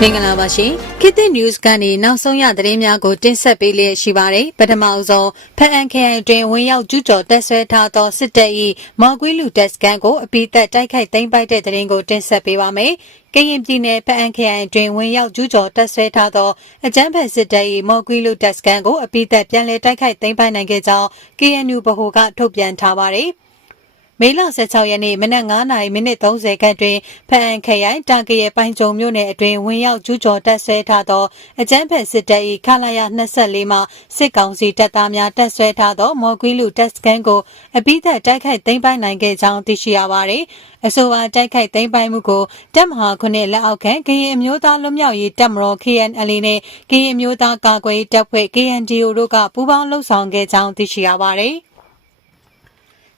မင်္ဂလာပါရှင်ခေတ်သစ် news ကနေနောက်ဆုံးရသတင်းများကိုတင်ဆက်ပေးလျက်ရှိပါတယ်ပထမအဆုံးဖအန်ခရိုင်တွင်ဝင်ရောက်ကျူးကျော်တပ်ဆွဲထားသောစစ်တပ်၏မော်ကွေးလူတပ်စကန်ကိုအပိသက်တိုက်ခိုက်သိမ်းပိုက်တဲ့သတင်းကိုတင်ဆက်ပေးပါမယ်ကရင်ပြည်နယ်ဖအန်ခရိုင်တွင်ဝင်ရောက်ကျူးကျော်တပ်ဆွဲထားသောအကြမ်းဖက်စစ်တပ်၏မော်ကွီလူတပ်စကန်ကိုအပိသက်ပြန်လည်တိုက်ခိုက်သိမ်းပိုက်နိုင်ခဲ့ကြောင်း KNU ဗဟိုကထုတ်ပြန်ထားပါသည် မေလ16ရက်နေ့မနက်9:30မိနစ်30ခန့်တွင်ဖအန်ခရိုင်တာကရဲပိုင်ကြုံမြို့နယ်အတွင်းဝင်ရောက်ကျူးကျော်တပ်ဆွဲထားသောအကြမ်းဖက်စစ်တပ်၏ခလာရ24မှစစ်ကောင်စီတပ်သားများတပ်ဆွဲထားသောမော်ကွီလူတပ်စကန်ကိုအပိသက်တိုက်ခိုက်သိမ်းပိုက်နိုင်ခဲ့ကြောင်းသိရှိရပါသည်အဆိုပါတိုက်ခိုက်သိမ်းပိုက်မှုကိုတပ်မဟာခုနှစ်လက်အောက်ခံကရင်အမျိုးသားလွတ်မြောက်ရေးတပ်မတော် KNL နဲ့ကရင်အမျိုးသားကာကွယ်ရေးတပ်ဖွဲ့ KNDO တို့ကပူးပေါင်းလှုပ်ဆောင်ခဲ့ကြောင်းသိရှိရပါသည်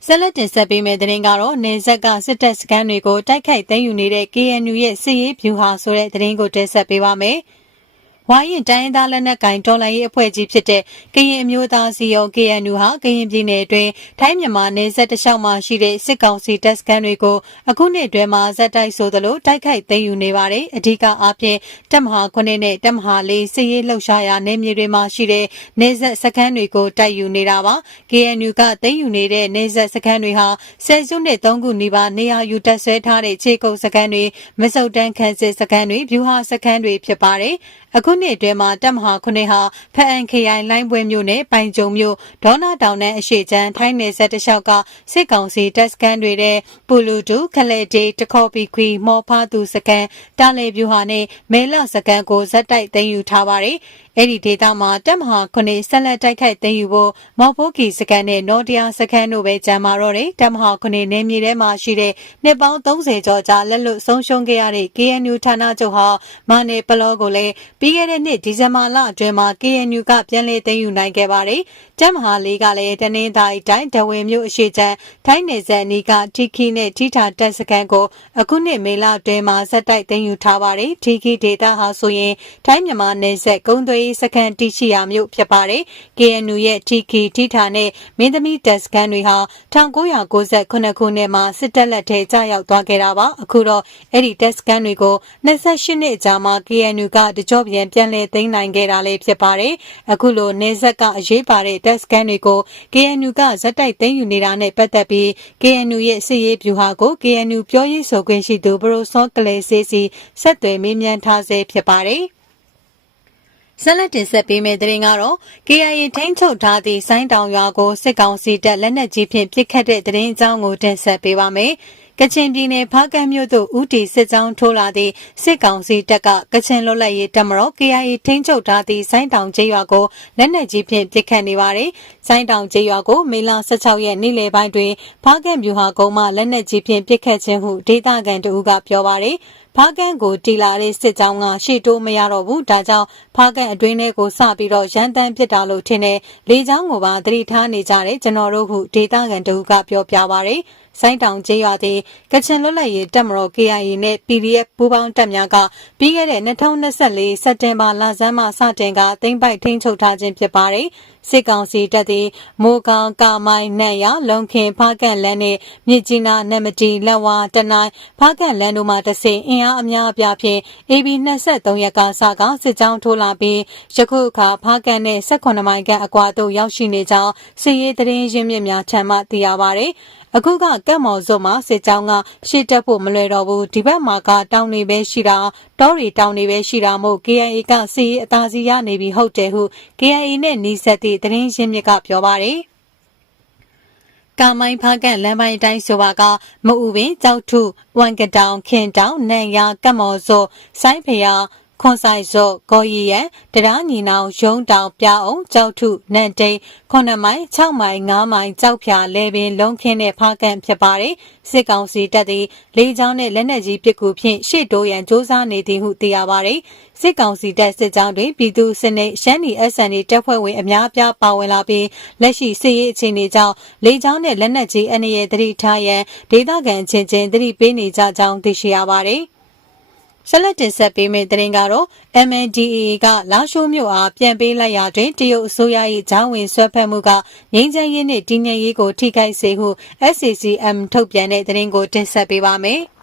ဆက်လက်တင်ဆက်ပေးမယ့်သတင်းကတော့နေဆက်ကစစ်တပ်စခန်းတွေကိုတိုက်ခိုက်သိမ်းယူနေတဲ့ KNU ရဲ့စစ်ရေးဗျူဟာဆိုတဲ့သတင်းကိုတင်ဆက်ပေးပါမယ်။ ဝိုင်းရင်တိုင်းသားလက်နက်ကင်တော်လှန်ရေးအဖွဲ့ကြီးဖြစ်တဲ့ကရင်အမျိုးသားစီယုံ KNU ဟာကရင်ပြည်နယ်အတွင်းထိုင်းမြန်မာနယ်စပ်တစ်လျှောက်မှာရှိတဲ့စစ်ကောင်စီတပ်စခန်းတွေကိုအခုနှစ်အတွင်းမှာဇက်တိုက်ဆိုသလိုတိုက်ခိုက်သိမ်းယူနေပါတယ်။အဓိကအားဖြင့်တပ်မဟာ9နဲ့တပ်မဟာ4စစ်ရေးလှုပ်ရှားရာနယ်မြေတွေမှာရှိတဲ့နယ်စပ်စခန်းတွေကိုတိုက်ယူနေတာပါ။ KNU ကသိမ်းယူနေတဲ့နယ်စပ်စခန်းတွေဟာဆယ်စုနှစ်3ခုနီးပါးနေရာယူတပ်ဆွဲထားတဲ့ခြေကုပ်စခန်းတွေမစုတ်တန်းခန်းစစ်စခန်းတွေဗျူဟာစခန်းတွေဖြစ်ပါတယ်။ အခုနှစ်အတွင်းမှာတပ်မဟာခုနှစ်ဟာဖအန်ခရိုင်လိုင်းပွဲမြို့နယ်ပိုင်ကြုံမြို့ဒေါနာတောင်နဲ့အရှိချမ်းထိုင်းနယ်စပ်တလျှောက်ကစစ်ကောင်စီတပ်စခန်းတွေတဲ့ပူလူတူခလဲတေတခေါ်ပီခွီမော်ဖားသူစခန်းတာလေဗျူဟာနဲ့မဲလစခန်းကိုဇက်တိုက်သိမ်းယူထားပါတယ်။ အဲ့ဒီဒေသမှာတပ်မဟာခုနှစ်ဆက်လက်တိုက်ခိုက်သိမ်းယူဖို့မော်ဖိုးကီစကန်နဲ့နော်တယာစကန်တို့ပဲကြံမာတော့တယ်တပ်မဟာခုနှစ်နေမြေထဲမှာရှိတဲ့နှစ်ပေါင်း30ကျော်ကြာလက်လွတ်ဆုံးရှုံးခဲ့ရတဲ့ KNU ဌာနချုပ်ဟာမာနေပလောကိုလည်းပြီးခဲ့တဲ့နှစ်ဒီဇင်ဘာလအတွင်းမှာ KNU ကပြန်လည်သိမ်းယူနိုင်ခဲ့ပါတယ်တပ်မဟာလေးကလည်းတနင်္သာရီတိုင်းဒဝင်မြို့အရှိချမ်းထိုင်းနယ်စပ်နီးကထီခီနဲ့ထိထာတပ်စကန်ကိုအခုနှစ်မေလအတွင်းမှာဇက်တိုက်သိမ်းယူထားပါတယ်ထီခီဒေတာဟာဆိုရင်ထိုင်းမြန်မာနယ်စပ်ကုန်းသွေးရေးစခန်းတည်ရှိရာမြို့ဖြစ်ပါတယ်။ KNU ရဲ့ TK ထိထာနဲ့မင်းသမီးတပ်စခန်းတွေဟာ1998ခုနှစ်မှာစစ်တပ်လက်ထဲကျရောက်သွားခဲ့တာပါ။အခုတော့အဲ့ဒီတပ်စခန်းတွေကို28နှစ်ကြာမှ KNU ကတကြော့ပြန်ပြန်လည်သိမ်းနိုင်ခဲ့တာလည်းဖြစ်ပါတယ်။အခုလိုနေဆက်ကအရေးပါတဲ့တပ်စခန်းတွေကို KNU ကဇက်တိုက်သိမ်းယူနေတာနဲ့ပတ်သက်ပြီး KNU ရဲ့စစ်ရေးဗျူဟာကို KNU ပြောရေးဆိုခွင့်ရှိသူဘရိုစောကလေးစေးစီဆက်သွယ်မေးမြန်းထားဆဲဖြစ်ပါတယ်။ ဆက်လက်တင်ဆက်ပေးမယ့်သတင်းကတော့ KIA ထိန်းချုပ်ထားသည့်ဆိုင်းတောင်ရွာကိုစစ်ကောင်စီတပ်လက်နက်ကြီးဖြင့်ပစ်ခတ်တဲ့သတင်းအကြောင်းကိုတင်ဆက်ပေးပါမယ်။ကချင်ပြည်နယ်ဖားကန့်မြို့သို့ဦးတီစစ်ကြောင်းထိုးလာသည့်စစ်ကောင်စီတပ်ကကချင်လွတ်လပ်ရေးတပ်မတော် KIA ထိန်းချုပ်ထားသည့်ဆိုင်းတောင်ကျေးရွာကိုလက်နက်ကြီးဖြင့်ပစ်ခတ်နေပါတယ်။ဆိုင်းတောင်ကျေးရွာကိုမေလ16ရက်နေ့လယ်ပိုင်းတွင်ဖားကန့်မြို့ဟာကုန်းမှလက်နက်ကြီးဖြင့်ပစ်ခတ်ခြင်းဟုဒေသခံတအူးကပြောပါတယ်။ ဖားကန်ကိုတီလာတဲ့စစ်ကြောင်းကရှေ့တိုးမရတော့ဘူးဒါကြောင့်ဖားကန်အတွင်းထဲကိုစပြီးတော့ရန်တမ်းပစ်တာလို့ထင်တယ်လေကြောင်းကိုပါသတိထားနေကြတယ်ကျွန်တော်တို့ခုဒေသခံတအုပ်ကပြောပြပါရယ် ဆိုင်းတောင်ကျေးရွာသည်ကချင်လွတ်လပ်ရေးတပ်မတော် KIA နဲ့ PDF ပူးပေါင်းတပ်များကပြီးခဲ့တဲ့2024စက်တင်ဘာလဆန်းမှစတင်ကသိမ်းပိုက်ထိန်းချုပ်ထားခြင်းဖြစ်ပါတယ်။စစ်ကောင်စီတပ်သည်မိုးကောင်ကာမိုင်းနတ်ရလုံခင်ဖားကန်လန်းနှင့်မြစ်ကြီးနားနမတီလက်ဝါတနိုင်ဖားကန်လန်းတို့မှတဆင်အင်အားအများအပြားဖြင့် AB 23ရက်ကစကစစ်ကြောင်းထိုးလာပြီးယခုအခါဖားကန်နှင့်18မိုင်ခန့်အကွာသို့ရောက်ရှိနေကြောင်းစစ်ရေးသတင်းရင်းမြစ်များထံမှသိရပါသည်။အခုကကက်မော်စုံမှာစစ်ကြောင်းကရှေ့တက်ဖို့မလွယ်တော့ဘူးဒီဘက်မှာကတောင်းနေပဲရှိတာတောတွေတောင်းနေပဲရှိတာမို့ KIA ကစီးအသာစီရနေပြီဟုတ်တယ်ဟု KIA နဲ့နီးစပ်သည့်သတင်းရင်းမြစ်ကပြောပါတယ်ကာမိုင်းဖားကန့်လမ်းပိုင်းအတိုင်းဆိုပါကမအူပင်ကြောက်ထုဝမ်ကတောင်ခင်တောင်နန်ရကတ်မော်စောဆိုင်းဖျား ခွန်ဆိုင်စော့ဂေါ်ရီရန်တရားညီနောင်ရုံးတောင်ပြအောင်ကြောက်ထုနန်တိန်9မိုင်6မိုင်9မိုင်ကြောက်ဖြာလဲပင်လုံးခင်းတဲ့ဖားကန်ဖြစ်ပါတယ်စစ်ကောင်စီတပ်သည်လေကြောင်းနဲ့လက်နက်ကြီးပစ်ကူဖြင့်ရှေ့တိုးရန်စ조사နေသည်ဟုသိရပါတယ်စစ်ကောင်စီတပ်စစ်ကြောင်းတွင်ပြည်သူစစ်နှင့်ရှမ်းနီ SN တပ်ဖွဲ့ဝင်အများအပြားပါဝင်လာပြီးလက်ရှိစစ်ရေးအခြေအနေကြောင့်လေကြောင်းနဲ့လက်နက်ကြီးအန္တရာယ်သတိထားရန်ဒေသခံချင်းချင်းသတိပေးနေကြကြောင်းသိရှိရပါတယ်။ ဆက်လက်တင်ဆက်ပေးမယ့်သတင်းကတော့ MNDAA ကလာရှိုးမြို့အားပြန်ပေးလိုက်ရာတွင်တရုတ်အစိုးရ၏ဂျောင်းဝင်ဆွဲဖက်မှုကငြိမ်းချမ်းရေးနှင့်တည်ငြိမ်ရေးကိုထိခိုက်စေဟု SCCM ထုတ်ပြန်တဲ့သတင်းကိုတင်ဆက်ပေးပါမယ်။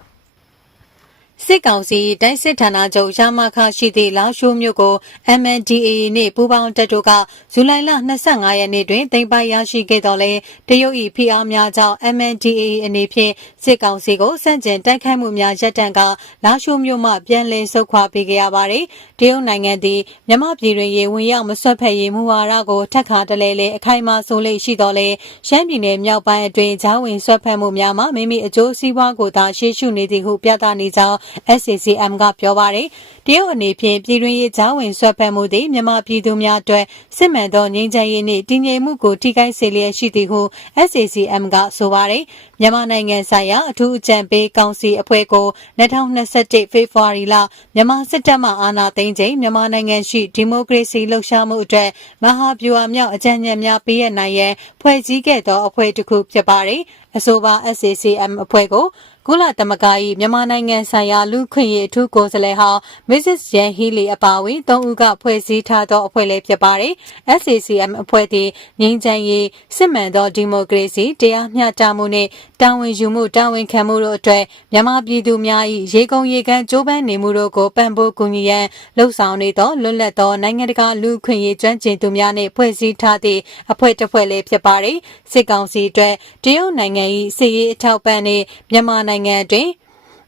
စစ်ကောင်စီတိုင်းစစ်ဌာနချုပ်ရမခရှိသည့်လာရှိုးမြို့ကို MNDAA နှင့်ပူးပေါင်းတပ်တို့ကဇူလိုင်လ25ရက်နေ့တွင်သိမ်းပိုက်ရရှိခဲ့တော်လဲတရုတ်၏ဖိအားများကြောင့် MNDAA အနေဖြင့်စစ်ကောင်စီကိုစန့်ကျင်တိုက်ခိုက်မှုများရပ်တန့်ကလာရှိုးမြို့မှပြန်လည်ဆုတ်ခွာပေးခဲ့ရပါသည်တရုတ်နိုင်ငံသည်မြမပြည်တွင်ရေဝင်ရောက်မဆွတ်ဖက်ရေးမူဝါဒကိုထက်ခါတလဲလဲအခိုင်အမာဆိုလိရှိတော်လဲရှမ်းပြည်နယ်မြောက်ပိုင်းအတွင်းဂျားဝင်ဆွတ်ဖက်မှုများမှာမိမိအကျိုးစီးပွားကိုသာရှေ့ရှုနေသည်ဟုပြသနေကြောင်း SCCM ကပြောပါတယ်။တရုတ်အနေဖြင့်ပြည်တွင်းရေးဂျားဝင်ဆွဲဖက်မှုသည်မြန်မာပြည်သူများအတွက်စစ်မှန်သောငြိမ်းချမ်းရေးနှင့်တည်ငြိမ်မှုကိုထိခိုက်စေလျက်ရှိသည်ဟု SCCM ကဆိုပါတယ်။မြန်မာနိုင်ငံဆိုင်ရာအထူးအကြံပေးကောင်စီအဖွဲ့ကို2021ဖေဖော်ဝါရီလမြန်မာစစ်တပ်မှအာဏာသိမ်းချိန်မြန်မာနိုင်ငံရှိဒီမိုကရေစီလှုပ်ရှားမှုအတွက်မဟာဗျူဟာမြောက်အကြံဉာဏ်များပေးရနိုင်ရန်ဖွဲ့စည်းခဲ့သောအဖွဲ့တစ်ခုဖြစ်ပါတယ်။ အဆိုပါ SCCM အဖွဲ့ကိုကုလသမဂ္ဂ၏မြန်မာနိုင်ငံဆိုင်ရာလူခွင့်ရေးအထူးကိုယ်စားလှယ်ဟောင်း Mrs. Yan Healy အပါအဝင်၃ဦးကဖွဲ့စည်းထားသောအဖွဲ့လည်းဖြစ်ပါတယ်။ SCCM အဖွဲ့သည်ငြိမ်းချမ်းရေးစစ်မှန်သောဒီမိုကရေစီတရားမျှတမှုနှင့်တာဝန်ယူမှုတာဝန်ခံမှုတို့အတွက်မြန်မာပြည်သူများ၏ရေကုန်ရေကမ်းကြိုးပမ်းနေမှုတို့ကိုပံ့ပိုးကူညီရန်လှုံ့ဆော်နေသောလွတ်လပ်သောနိုင်ငံတကာလူခွင့်ရေးကျွမ်းကျင်သူများနှင့်ဖွဲ့စည်းထားသည့်အဖွဲ့တစ်ဖွဲ့လည်းဖြစ်ပါတယ်။စစ်ကောင်စီအတွက်တရုတ်နိုင်ငံ၏စစ်ရေးအထောက်ပံ့နှင့်မြန်မာနိုင်ငံတွင်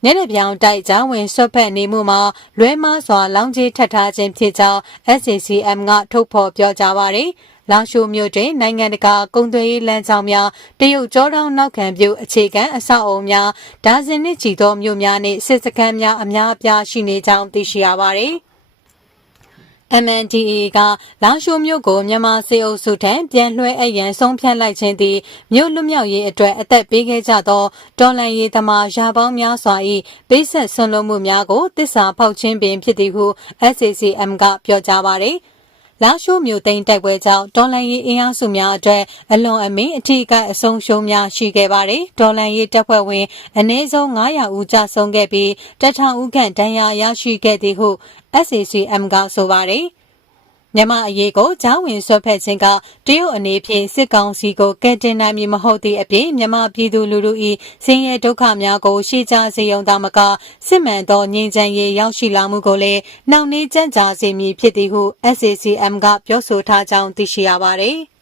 ညနေပြောင်တိုက်ကြောင်းဝင်ဆွတ်ဖက်နေမှုမှာလွဲမားစွာလောင်ကြီးထပ်ထားခြင်းဖြစ်ကြောင်း SCCM ကထုတ်ဖော်ပြောကြားပါတယ်။လာရှိုမြို့တွင်နိုင်ငံတကာကုန်သွယ်ရေးလမ်းကြောင်းများတရုတ်ကြောတောင်းနောက်ခံပြုအခြေခံအဆောက်အုံများဒါဇင်နှစ်ချီသောမြို့များနှင့်စစ်စခန်းများအများအပြားရှိနေကြောင်းသိရှိရပါသည်။ MNDAA ကလာရှိုမြို့ကိုမြန်မာစေအုပ်စုထံပြန်လွှဲအပ်ရန်ဆုံးဖြတ်လိုက်ခြင်းသည်မြို့လွတ်မြောက်ရေးအတွက်အသက်ပေးခဲ့ကြသောတော်လှန်ရေးသမားရာပေါင်းများစွာ၏ပေးဆက်ဆွံ့လွတ်မှုများကိုတစ္ဆာဖောက်ခြင်းပင်ဖြစ်သည်ဟု SACM ကပြောကြားပါသည် လာရှိုးမြို့သိမ်းတိုက်ပွဲကြောင့်ဒေါ်လန်ရေးအင်အားစုများအတွက်အလွန်အမင်းအထီးကအဆုံးရှုံးများရှိခဲ့ပါတယ်။ဒေါ်လန်ရေးတပ်ဖွဲ့ဝင်အနည်းဆုံး900ဦးကြာဆုံးခဲ့ပြီးတထောင်ဦးခန့်ဒဏ်ရာရရှိခဲ့သည်ဟု SACM ကဆိုပါတယ်။ မြန်မာအရေးကိုဂျောင်းဝင်ဆွတ်ဖက်ခြင်းကတရုတ်အနေဖြင့်စစ်ကောင်စီကိုကဲတင်နိုင်မည်မဟုတ်သည့်အပြင်မြန်မာပြည်သူလူထု၏ဆင်းရဲဒုက္ခများကိုရှေ့ချစေရုံသာမကစစ်မှန်သောငြိမ်းချမ်းရေးရောက်ရှိလာမှုကိုလည်းနှောင့်နှေးကြံ့ကြာစေမည်ဖြစ်သည်ဟု SACM ကပြောဆိုထားကြောင်းသိရှိရပါသည်။